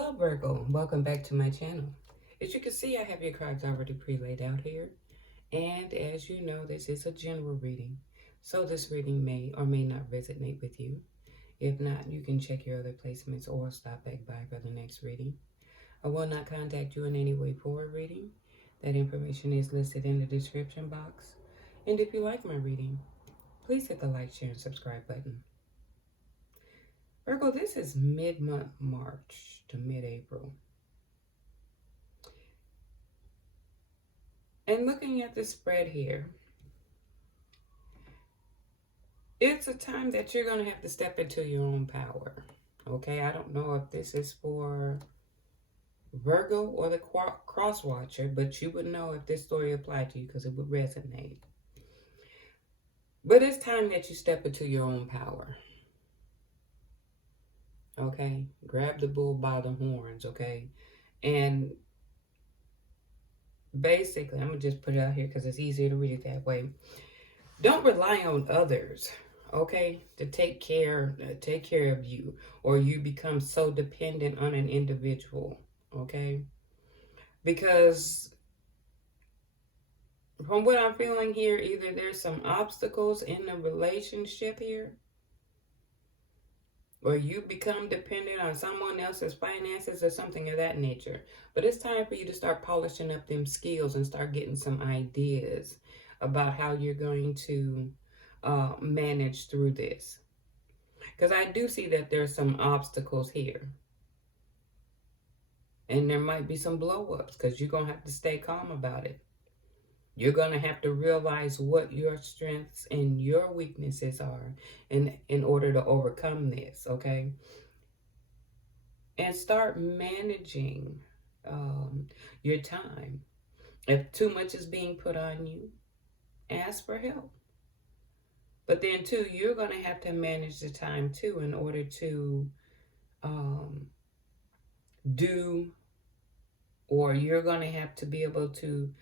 Hello Virgo, welcome back to my channel. As you can see, I have your cards already pre-laid out here. And as you know, this is a general reading. So this reading may or may not resonate with you. If not, you can check your other placements or stop back by for the next reading. I will not contact you in any way for a reading. That information is listed in the description box. And if you like my reading, please hit the like, share, and subscribe button. Virgo, this is mid-month March to mid-April. And looking at the spread here, it's a time that you're going to have to step into your own power. Okay, I don't know if this is for Virgo or the cross watcher, but you would know if this story applied to you because it would resonate. But it's time that you step into your own power. Okay, grab the bull by the horns. Okay, and basically, I'm going to just put it out here because it's easier to read it that way. Don't rely on others, okay, to take care of you, or you become so dependent on an individual, okay? Because from what I'm feeling here, either there's some obstacles in the relationship here, or you become dependent on someone else's finances or something of that nature. But it's time for you to start polishing up them skills and start getting some ideas about how you're going to manage through this. Because I do see that there's some obstacles here. And there might be some blow-ups because you're going to have to stay calm about it. You're going to have to realize what your strengths and your weaknesses are in order to overcome this, okay? And start managing your time. If too much is being put on you, ask for help. But then, too, you're going to have to manage the time, too, in order to or you're going to have to be able to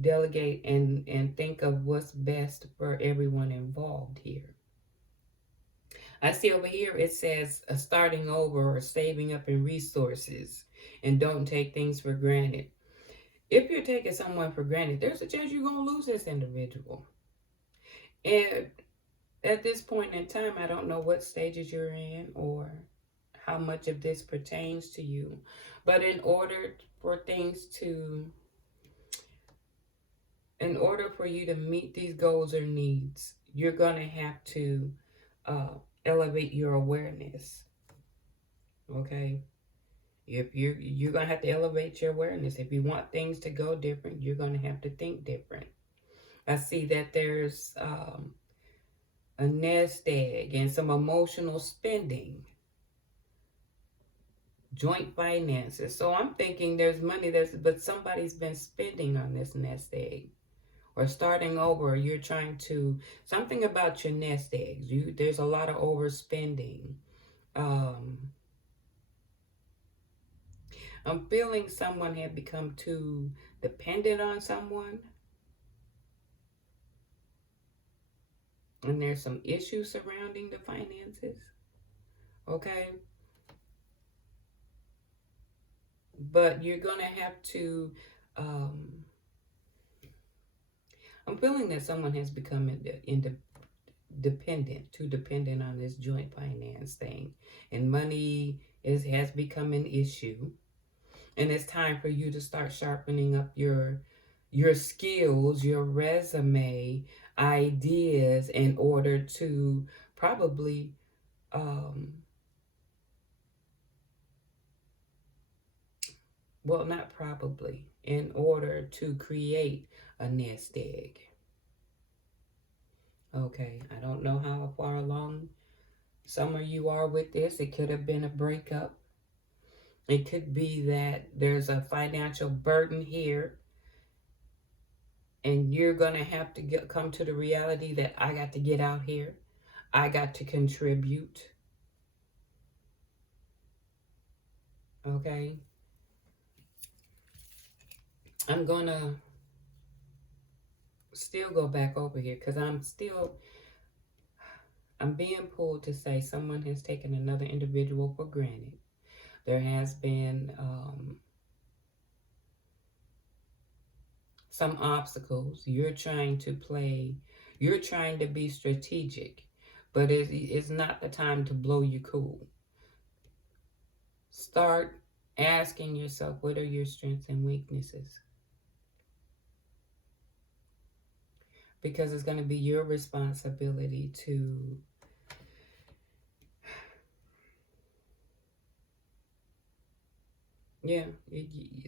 delegate and think of what's best for everyone involved here. I see over here it says starting over or saving up in resources, and don't take things for granted. If you're taking someone for granted, there's a chance you're going to lose this individual. And at this point in time, I don't know what stages you're in or how much of this pertains to you. But in order for you to meet these goals or needs, you're going to have to elevate your awareness. Okay? If you're going to have to elevate your awareness. If you want things to go different, you're going to have to think different. I see that there's a nest egg and some emotional spending. Joint finances. So I'm thinking there's money but somebody's been spending on this nest egg. Or starting over, you're trying to, something about your nest eggs. There's a lot of overspending. I'm feeling someone had become too dependent on someone. And there's some issues surrounding the finances. Okay? But you're going to have to, I'm feeling that someone has become too dependent on this joint finance thing. And money has become an issue. And it's time for you to start sharpening up your skills, your resume, ideas in order to probably well, not probably, in order to create a nest egg. Okay, I don't know how far along some of you are with this. It could have been a breakup. It could be that there's a financial burden here. And you're going to have to come to the reality that I got to get out here. I got to contribute. Okay. I'm going to still go back over here because I'm being pulled to say someone has taken another individual for granted. There has been some obstacles. You're trying to be strategic, but it's not the time to blow your cool. Start asking yourself, what are your strengths and weaknesses? Because it's going to be your responsibility to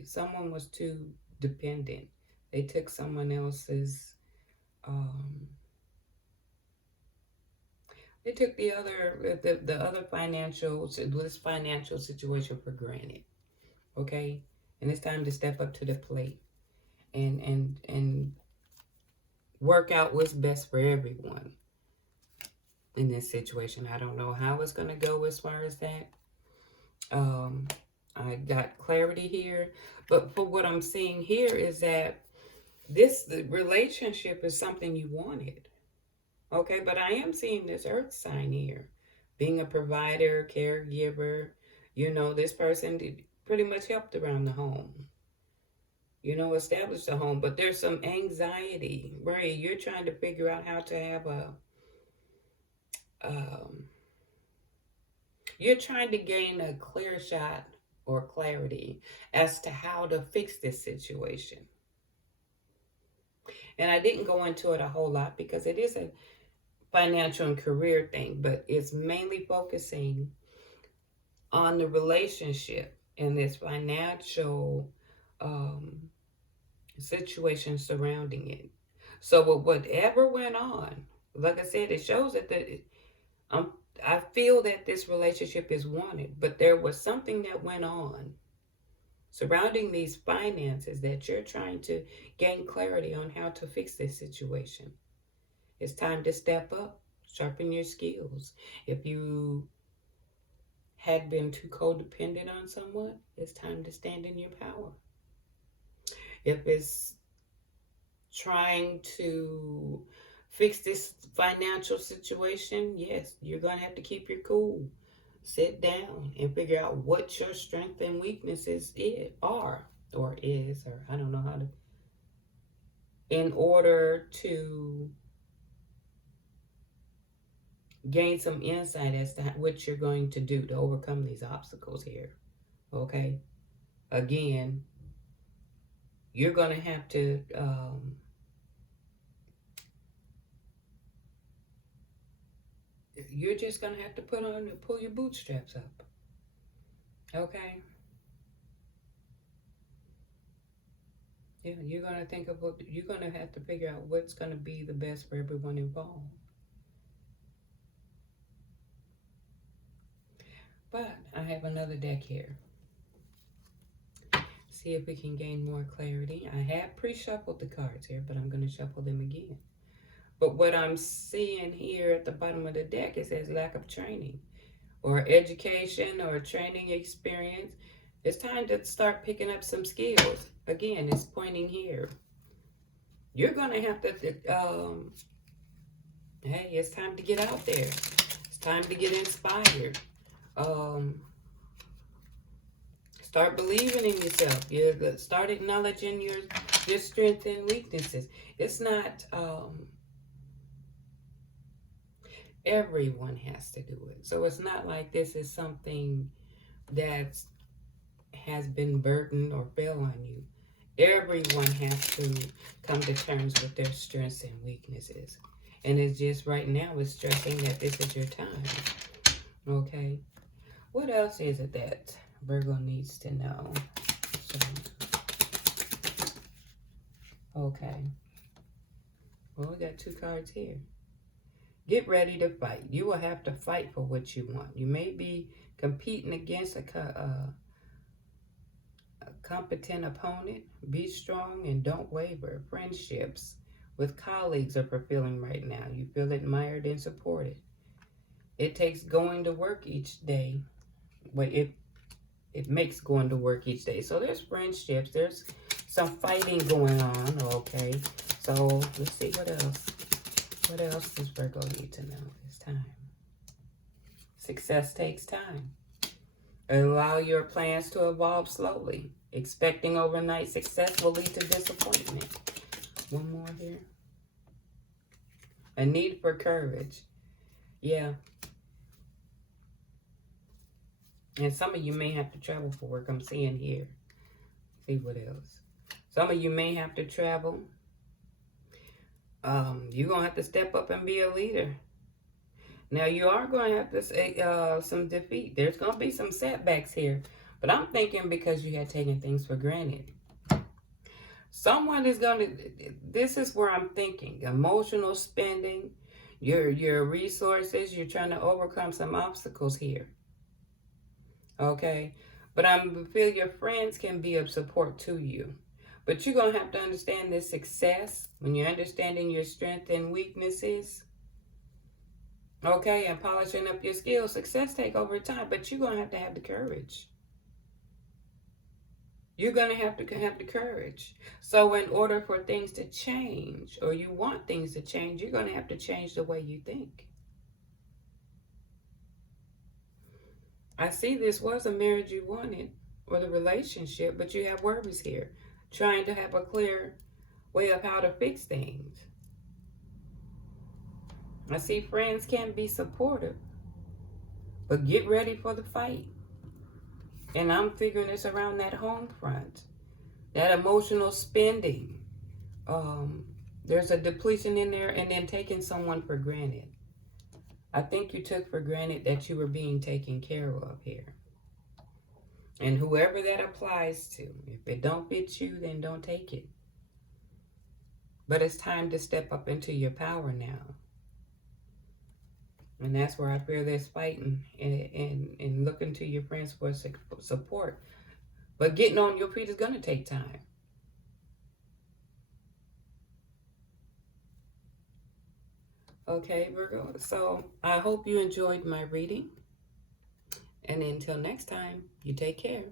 someone was too dependent. They took someone else's they took the other this financial situation for granted. Okay? And it's time to step up to the plate and work out what's best for everyone in this situation. I don't know how it's going to go as far as that. I got clarity here, but for what I'm seeing here is that the relationship is something you wanted. Okay, but I am seeing this earth sign here. Being a provider, caregiver, this person pretty much helped around the home. Established a home, but there's some anxiety, right? You're trying to figure out how to have you're trying to gain a clear shot or clarity as to how to fix this situation. And I didn't go into it a whole lot because it is a financial and career thing, but it's mainly focusing on the relationship and this financial situation surrounding it. So whatever went on, like I said, it shows that I feel that this relationship is wanted, but there was something that went on surrounding these finances that you're trying to gain clarity on how to fix this situation. It's time to step up, sharpen your skills. If you had been too codependent on someone, it's time to stand in your power. If it's trying to fix this financial situation, yes, you're going to have to keep your cool. Sit down and figure out what your strengths and weaknesses are, or I don't know how to, in order to gain some insight as to what you're going to do to overcome these obstacles here. Okay? Again, you're going to have to you're just going to have to pull your bootstraps up. Okay? Yeah, you're going to have to figure out what's going to be the best for everyone involved. But I have another deck here. See if we can gain more clarity. I have pre-shuffled the cards here, but I'm going to shuffle them again. But what I'm seeing here at the bottom of the deck, it says lack of training or education or training experience. It's time to start picking up some skills. Again, it's pointing here. You're going to have to, hey, it's time to get out there. It's time to get inspired. Start believing in yourself. Start acknowledging your strengths and weaknesses. It's not, everyone has to do it. So it's not like this is something that has been burdened or fell on you. Everyone has to come to terms with their strengths and weaknesses. And it's just right now, it's stressing that this is your time. Okay. What else is it that Virgo needs to know? Okay. Well, we got 2 cards here. Get ready to fight. You will have to fight for what you want. You may be competing against a competent opponent. Be strong and don't waver. Friendships with colleagues are fulfilling right now. You feel admired and supported. It takes going to work each day. Well, it makes going to work each day. So there's friendships. There's some fighting going on. Okay. So let's see what else. What else does Virgo need to know this time? Success takes time. Allow your plans to evolve slowly. Expecting overnight success will lead to disappointment. One more here. A need for courage. Yeah. And some of you may have to travel for work. I'm seeing here. See what else. Some of you may have to travel. You're going to have to step up and be a leader. Now, you are going to have to say some defeat. There's going to be some setbacks here. But I'm thinking because you had taken things for granted. Someone is going to, this is where I'm thinking, emotional spending, your resources, you're trying to overcome some obstacles here. Okay? But I feel your friends can be of support to you. But you're going to have to understand this success when you're understanding your strengths and weaknesses. Okay? And polishing up your skills. Success take over time, but you're going to have the courage. You're going to have the courage. So in order for things to change, or you want things to change, you're going to have to change the way you think. I see this was a marriage you wanted, or the relationship, but you have worries here. Trying to have a clear way of how to fix things. I see friends can be supportive, but get ready for the fight. And I'm figuring it's around that home front. That emotional spending. There's a depletion in there, and then taking someone for granted. I think you took for granted that you were being taken care of here. And whoever that applies to, if it don't fit you, then don't take it. But it's time to step up into your power now. And that's where I feel there's fighting and looking to your friends for support. But getting on your feet is going to take time. Okay, Virgo. So I hope you enjoyed my reading. And until next time, you take care.